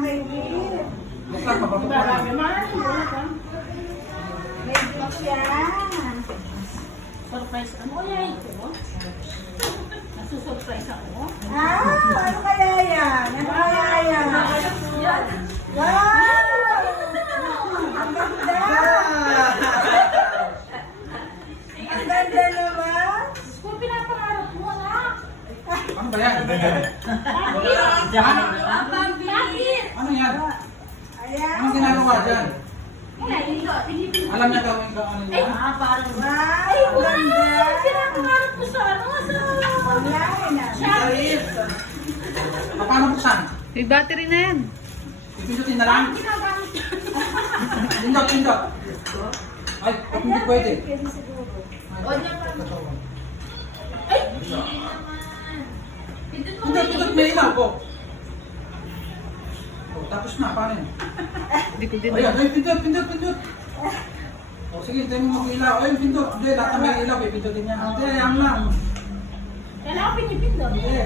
May gift. Buklat, mapapuklat. Marami man. May gift siya. Surprise. Ano kaya ito? Nasusurprise ako. Ano kaya yan? Ano kaya yan? Wow! Ang ganda! Ang ganda naman! Kung pinapangarap mo, anak. Ano ba yan? Bakit? Ano yan? Ayan! Anong ginagawa dyan? Tinipin. Alam niya gawin ko ano yan? Parang. Wow! Ay, Ang ganda! wow! Pinapangarap ko sa ano? Sa... Online na. Shopee. Paano buksan? May battery na yan. Ipindutin na lang? Ginagamit. Pindot, pindot. Ay, hindi pwede. Pwede siguro. Ay! Pindot, pindot, may ilaw po. Oh, tapos na, paano yun? Hindi ko din. Ayan, ay, pindot, pindot, pindot. O sige, tayo mo mag-ilaw. Ayun, pindot. Hindi, lahat na may ilaw, pipindutin niya. Hindi, ang lang. Kailangan pinipindot. Hindi.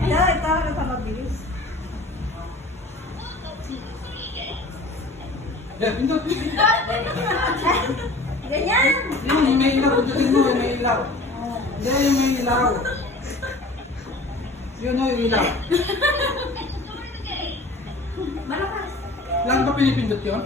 Ayan, talaga ka mabilis. Hindi, pindot, pindot. Ganyan! Yun, yung may ilaw, pindutin mo, yung may ilaw. Hindi, yung may ilaw. Yun, yung ilaw. Malakas. Lang ba pinipindot yun?